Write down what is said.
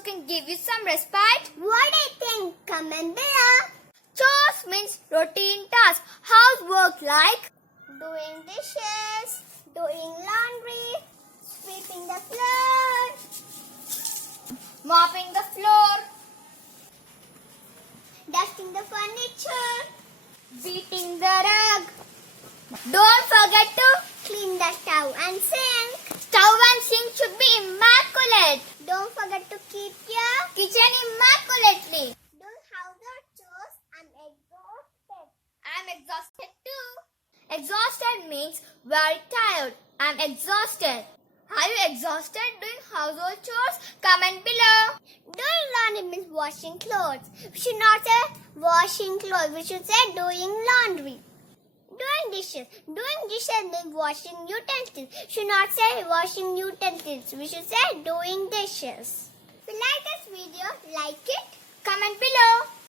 chores can give you some respite? What do you think? Comment below. Chores means routine tasks. Housework like Doing dishes, doing laundry, sweeping the floor, mopping the floor, dusting the furniture, beating the rug. Don't forget to clean the stove and sink. stove and sink should be immaculate. Don't forget to keep your Kitchen immaculately. doing household chores. I'm exhausted. I'm exhausted too. Exhausted means very tired. I'm exhausted. Are you exhausted doing household chores? Comment below. Doing laundry means washing clothes. We should not say washing clothes. We should say doing laundry. Doing dishes. Doing dishes means washing utensils. We should not say washing utensils. We should say doing dishes. If you like this video, like it. Comment below.